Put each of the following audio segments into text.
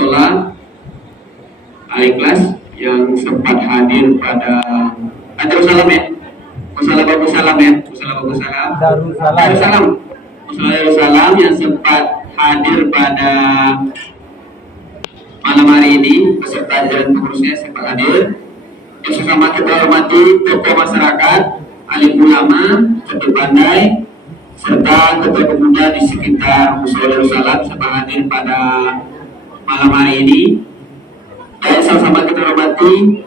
musola Al-Ikhlas yang sempat hadir pada Darussalam ya, musola Bagus Salam ya, musola Bagus Salam, Darussalam, musola Darussalam yang sempat hadir pada malam hari ini beserta jajaran pengurusnya sempat hadir. Yang sama kita hormati tokoh masyarakat, alim ulama, ketua pandai, serta ketua pemuda di sekitar musola Darussalam sempat hadir pada malam hari ini. Dan sama-sama kita hormati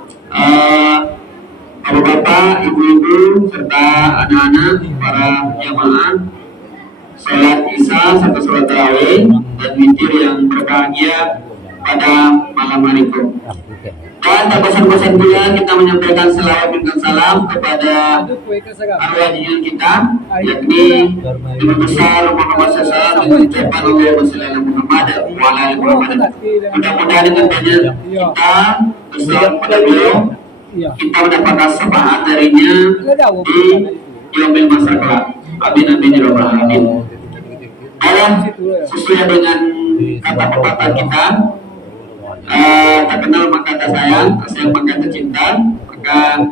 bapak-bapak, ibu-ibu, serta anak-anak, para jamaah sholat isya serta sholat tarawih dan witir yang berbahagia pada malam hari ini. Dan tak bosan-bosan pula kita menyampaikan selawat dan salam kepada arwah junjungan kita, yakni Imam Besar Muhammad SAW dengan ucapan Allahumma shalli ala Muhammad wa ala ali Muhammad. Mudah-mudahan dengan banyak kita bersolat pada beliau, kita mendapatkan syafaat darinya di yaumil mahsyar kelak. Amin amin ya rabbal alamin. Dan sesuai dengan kata pepatah kita, tak kenal maka tak sayang, tak sayang maka tak cinta. Maka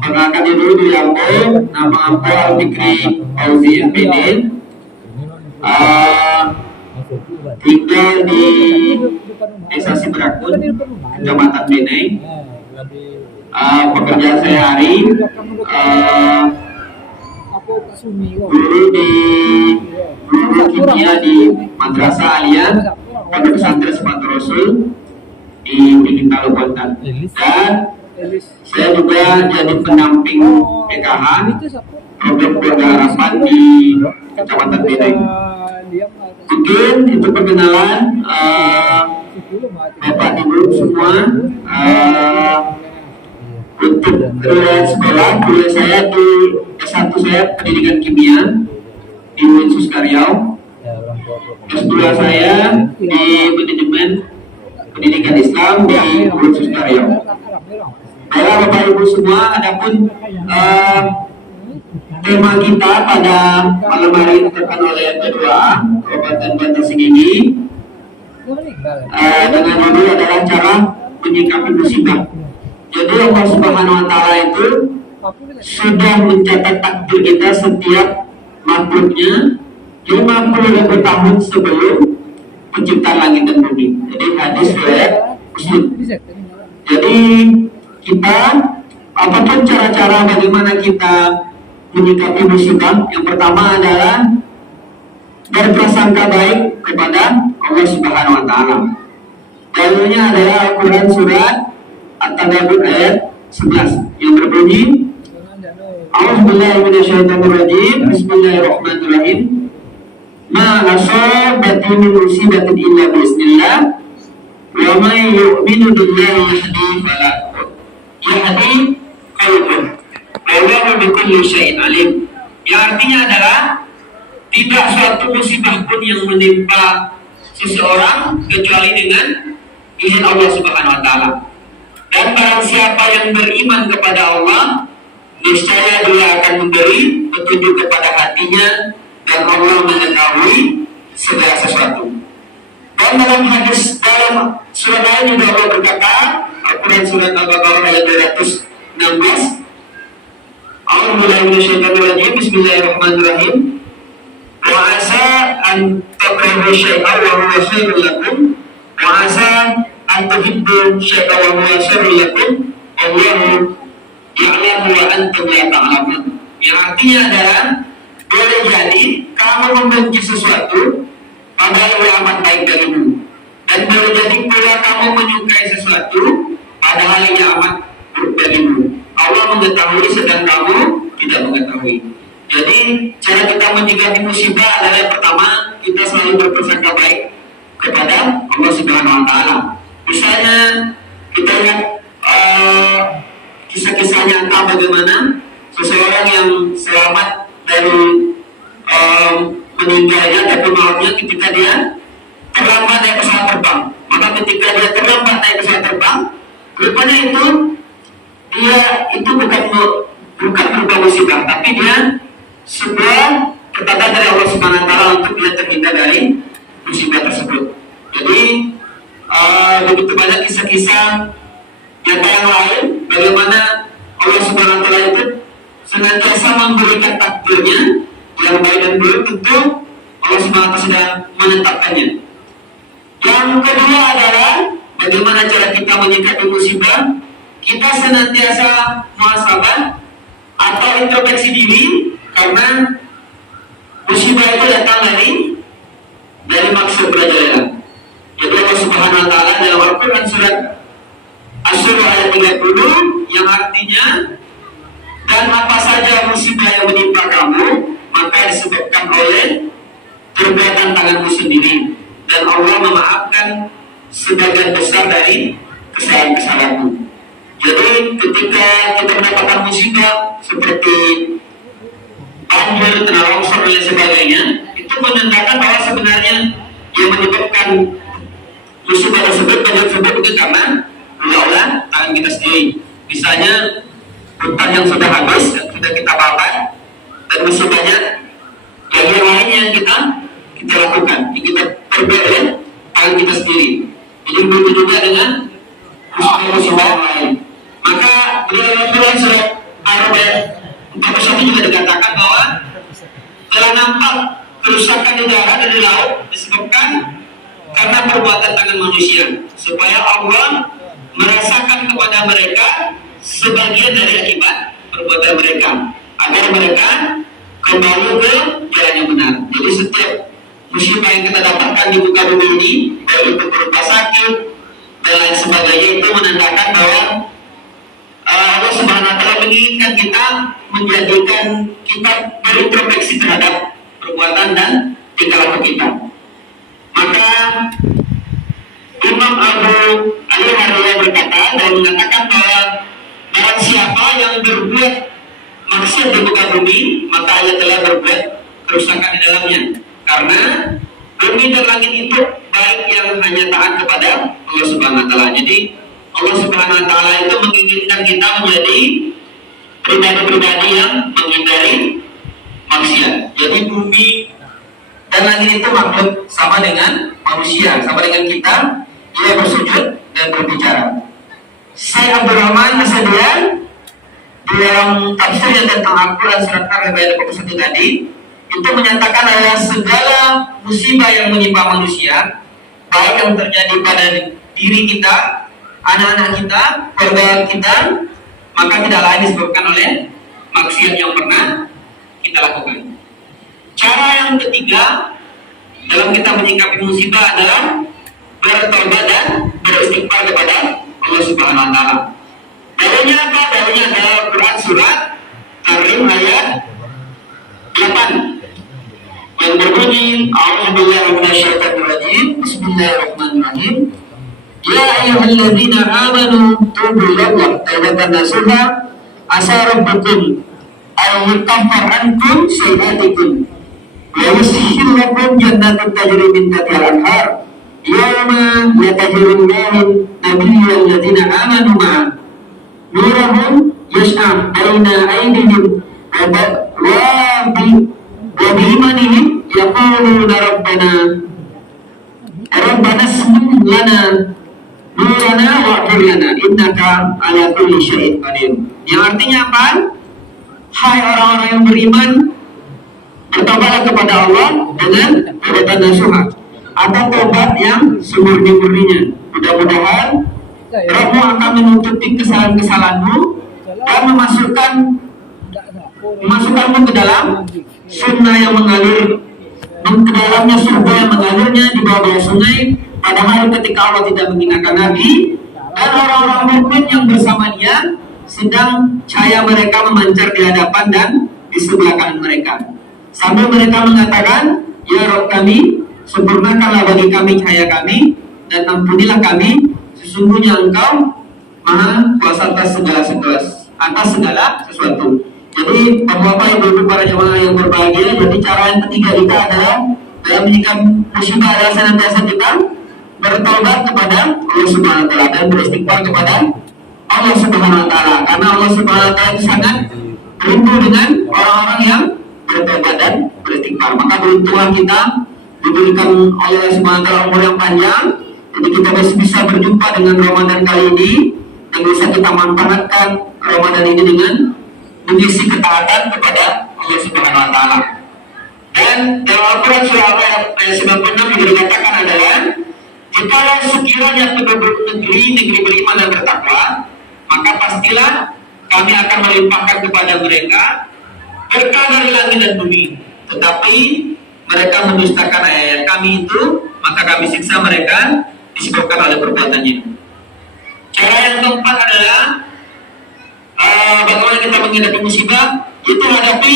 perkenalkan dulu di Ambo, nama Ambo Al-Fikri Fauzi MPD, tinggal di Desa Siberakun, Kecamatan Beneng. Pekerjaan saya hari guru kimia di Madrasah Aliyah Pondok Pesantren Sepatu Rasul di Bintang Kuantan, dan saya juga jadi pendamping PKH program keluarga harapan di Kecamatan Beneng. Mungkin itu perkenalan Bapak Ibu semua. Untuk riwayat sekolah, kuliah saya di S1 saya pendidikan kimia di Uinsus Karyau. S2 saya di manajemen pendidikan Islam di Uinsus Karyau. Baiklah Bapak Ibu semua, adapun tema kita pada malam hari ini terkait oleh kedua Kabupaten Bantar Sigigi dengan judul adalah cara menyikapi musibah. Jadi Allah Subhanahu wa Ta'ala itu sudah mencatat takdir kita setiap makhluknya 50.000 tahun sebelum penciptaan langit dan bumi. Jadi hadis riwayat Muslim. Jadi kita, apapun cara-cara bagaimana kita menyikapi musibah, yang pertama adalah berprasangka baik kepada Allah Subhanahu wa Ta'ala. Dalilnya adalah Al-Quran surat At-Taghabun ayat 11 yang berbunyi, A'udzubillahi minasyaitonirrajim, Bismillahirrahmanirrahim. Ma asabati min musibatin illa biiznillah, wa may yu'minu billahi yahdi qalbahu. Wallahu bikulli syai'in alim. Yang artinya adalah tidak suatu musibah pun yang menimpa seseorang kecuali dengan izin Allah Subhanahu wa Ta'ala. Dan barang siapa yang beriman kepada Allah, niscaya Dia akan memberi petunjuk kepada hatinya, dan Allah mengetahui segala sesuatu. Dan dalam hadis, dalam surat lain juga Allah berkata, Al-Quran surat Al-Baqarah ayat 216, A'udzubillahi minasyaitonirrajim, Bismillahirrahmanirrahim. Wa asa an takrahu syai'an wa huwa khairul lakum, wa asa an tuhibbu syai'an wa huwa syarrul lakum, Allahu ya'lamu wa antum la ta'lamun. Yang artinya adalah, boleh jadi kamu membenci sesuatu padahal itu amat baik bagimu, dan boleh jadi pula kamu menyukai sesuatu padahal itu amat buruk bagimu. Allah mengetahui sedang kamu tidak mengetahui. Jadi cara kita menyikapi musibah adalah yang pertama, kita selalu berprasangka baik kepada Allah Subhanahu wa Ta'ala. Misalnya kita lihat kisah-kisah nyata bagaimana seseorang yang selamat dari meninggalnya tapi mautnya ketika dia terlambat naik pesawat terbang. Maka ketika dia terlambat naik pesawat terbang, rupanya itu dia itu bukan berupa musibah, tapi dia sebuah ketetapan dari Allah Subhanahu wa Ta'ala untuk dia terhindar dari musibah tersebut. Jadi begitu banyak kisah-kisah nyata yang lain bagaimana Allah Subhanahu wa taala itu senantiasa memberikan takdirnya yang baik dan buruk, tentu Allah Subhanahu wa taala sudah menetapkannya. Yang kedua adalah bagaimana cara kita menyikapi musibah. Kita senantiasa muhasabah atau introspeksi diri, karena musibah itu datang dari maksud merajalela. Jadi Allah Subhanahu wa taala dalam Al-Qur'an surat Asy-Syura ayat 30 yang artinya, dan apa saja musibah yang menimpa kamu maka disebabkan oleh perbuatan tanganmu sendiri, dan Allah memaafkan sebagian besar dari kesalahan-kesalahanmu. Jadi ketika kita mendapatkan musibah seperti banjir, tanah longsor dan sebagainya, itu menandakan bahwa sebenarnya yang menyebabkan musibah tersebut, banjir tersebut itu karena Allah tangan kita sendiri. Misalnya hutan yang sudah habis, yang sudah kita bakar, dan masih banyak yang lain yang kita lakukan, yang kita perbuat dengan tangan kita sendiri. Jadi begitu juga dengan musibah lain. Maka di dalam Al-Quran surat Al-Baqarah 41 juga dikatakan bahwa telah nampak kerusakan di darat dan di laut disebabkan karena perbuatan tangan manusia, supaya Allah merasakan kepada mereka sebagian dari akibat perbuatan mereka, agar mereka kembali ke jalan yang benar. Jadi setiap musibah yang kita dapatkan di muka bumi ini, baik itu berupa sakit dan lain sebagainya, itu menandakan bahwa Allah Subhanahu wa taala menginginkan kita, menjadikan kita berintrospeksi terhadap perbuatan dan tingkah laku kita. Maka Imam Abu Ali Hurairah berkata dan mengatakan bahwa barang siapa yang berbuat maksiat di muka bumi, maka ia telah berbuat kerusakan di dalamnya. Karena bumi dan langit itu baik yang hanya taat kepada Allah Subhanahu wa taala. Jadi Allah Subhanahu wa taala itu menginginkan kita menjadi pribadi-pribadi yang menghindari maksiat. Jadi bumi dan langit itu makhluk sama dengan manusia, sama dengan kita. Ia bersujud dan berbicara. Syekh Abdul Rahman As-Sadian di dalam tafsirnya tentang Al-Quran surat Al-Baqarah 41 tadi itu menyatakan bahwa segala musibah yang menimpa manusia, baik yang terjadi pada diri kita, anak-anak kita, keluarga kita, maka tidak lain disebabkan oleh maksiat yang pernah kita lakukan. Cara yang ketiga dalam kita menyikapi musibah adalah bertobat dan beristighfar kepada Allah Subhanahu wa taala. Dalilnya apa? Dalilnya adalah Quran surat Tarim ayat 8 yang berbunyi, A'udzubillahi minasyaitonir rajim. Bismillahirrahmanirrahim. Ya ayyuhalladzina amanu tubu ilallah taubatan nasuha asa rabbukum ay yukaffir ankum sayyi'atikum wa yusahhil lakum jannatin tajri min tahtiha al-anhar yawma yatajirullahu nabiyyal ladzina amanu ma'a nurahum yas'a baina aydihim wa bi'imanihim yaquluna rabbana ismih lana nurana wa'fir lana innaka ala kulli syai'in qadir. Yang artinya apa? Hai orang-orang yang beriman, bertobatlah kepada Allah dengan taubatan nasuha atau tobat yang semurni-murninya. Mudah-mudahan Rabbmu akan menutupi kesalahan-kesalahanmu dan memasukkanmu ke dalam sunnah yang mengalir, ke dalamnya surga yang mengalirnya di bawah sungai pada hari ketika Allah tidak menghinakan Nabi, dan orang-orang mukmin yang bersama dia sedang cahaya mereka memancar di hadapan dan di sebelah kanan mereka, sambil mereka mengatakan, ya Rabb kami, sempurnakanlah bagi kami cahaya kami dan ampunilah kami, sesungguhnya Engkau Maha Kuasa atas segala sesuatu. Jadi Bapak Ibu para jemaah yang berbahagia, jadi cara yang ketiga kita adalah dalam menyikapi musibah adalah senantiasa kita bertobat kepada Allah Subhanahu wa taala dan beristighfar kepada Allah Subhanahu wa taala, karena Allah Subhanahu wa taala itu sangat rindu dengan orang-orang yang bertobat dan beristighfar. Maka beruntunglah kita diberikan oleh Allah Subhanahu wa taala umur yang panjang Jadi kita masih bisa berjumpa dengan Ramadan kali ini dan bisa kita manfaatkan Ramadan ini dengan mengisi ketaatan kepada Allah Subhanahu wa taala. Dan dalam Al-Quran surah ayat 96 juga dikatakan adalah jikalau sekiranya penduduk negeri beriman dan bertakwa, maka pastilah kami akan melimpahkan kepada mereka berkah dari langit dan bumi. Tetapi mereka mendustakan ayat kami itu, maka kami siksa mereka disebabkan oleh perbuatannya. Cara yang keempat adalah bagaimana kita menghadapi musibah, itu hadapi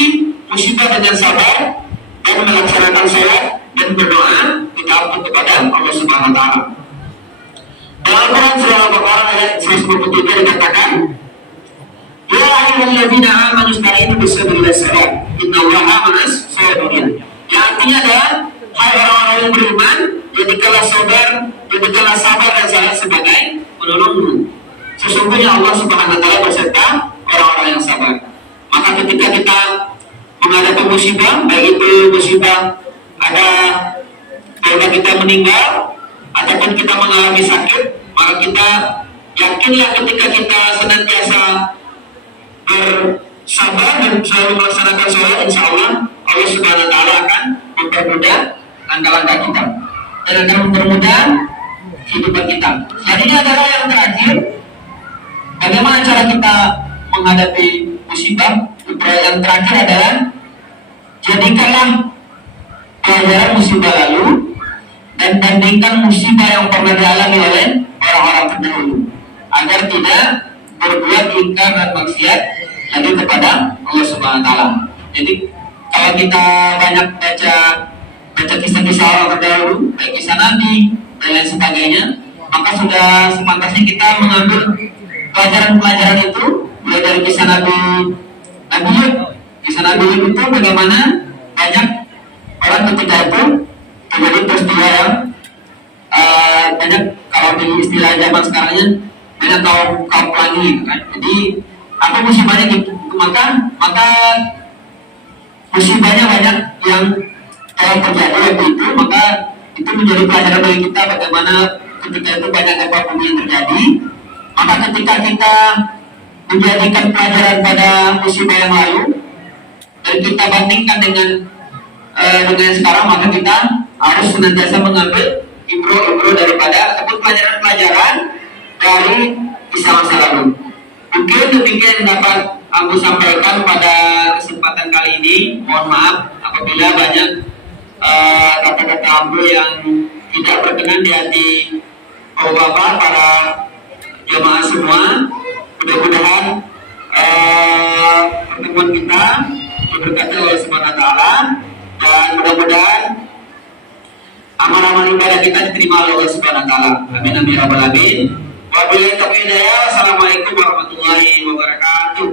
musibah dengan sabar dan melaksanakan sholat dan berdoa kita ampun kepada Allah Subhanahu wa taala. Dalam Al-Quran surah Al-Baqarah ayat 153 dikatakan, ya ayyuhalladzina amanu ista'inu bis-sabri was-salah innallaha ma'as sabirin. Yang artinya adalah hai orang-orang yang beriman, jadikanlah sabar dan salat sebagai penolongmu. Sesungguhnya Allah Subhanahu wa taala beserta orang-orang yang sabar. Maka ketika kita menghadapi musibah, baik itu musibah ada keluarga kita meninggal ataupun kita mengalami sakit, maka kita yakinlah ketika kita senantiasa bersabar dan selalu melaksanakan sholat, insya Allah Allah Subhanahu wa taala akan mempermudah langkah-langkah kita dan akan mempermudah kehidupan kita. Dan ini adalah yang terakhir, bagaimana cara kita menghadapi musibah. Yang terakhir adalah jadikanlah pelajaran musibah lalu dan bandingkan musibah yang pernah dialami oleh orang-orang terdahulu agar tidak berbuat ingkar dan maksiat lagi kepada Allah Subhanahu wa taala. Jadi kalau kita banyak baca kisah-kisah orang terdahulu, baik kisah Nabi dan lain sebagainya, maka sudah sepantasnya kita mengambil pelajaran-pelajaran itu mulai dari kisah Nabi Yud. Kisah Nabi Yud itu bagaimana banyak orang ketika itu terjadi peristiwa yang banyak, kalau di istilah zaman sekarangnya banyak kaum pelangi gitu kan. Jadi apa musibahnya gitu, maka musibahnya banyak yang telah terjadi waktu itu, maka itu menjadi pelajaran bagi kita bagaimana ketika itu banyak gempa bumi yang terjadi. Maka ketika kita menjadikan pelajaran pada musibah yang lalu dan kita bandingkan dengan sekarang, maka kita harus senantiasa mengambil ibro daripada ataupun pelajaran-pelajaran dari kisah masa lalu. Mungkin demikian dapat aku sampaikan pada kesempatan kali ini. Mohon maaf apabila banyak kata-kata ambil yang tidak berkenan di hati Bapak para jemaah semua. Mudah-mudahan pertemuan kita diberkati oleh Subhanahu wa taala dan mudah-mudahan amal-amal ibadah kita diterima oleh Allah Subhanahu wa taala. Amin amin ya rabbal alamin. Wabillahi taufiq hidayah. Assalamualaikum warahmatullahi wabarakatuh.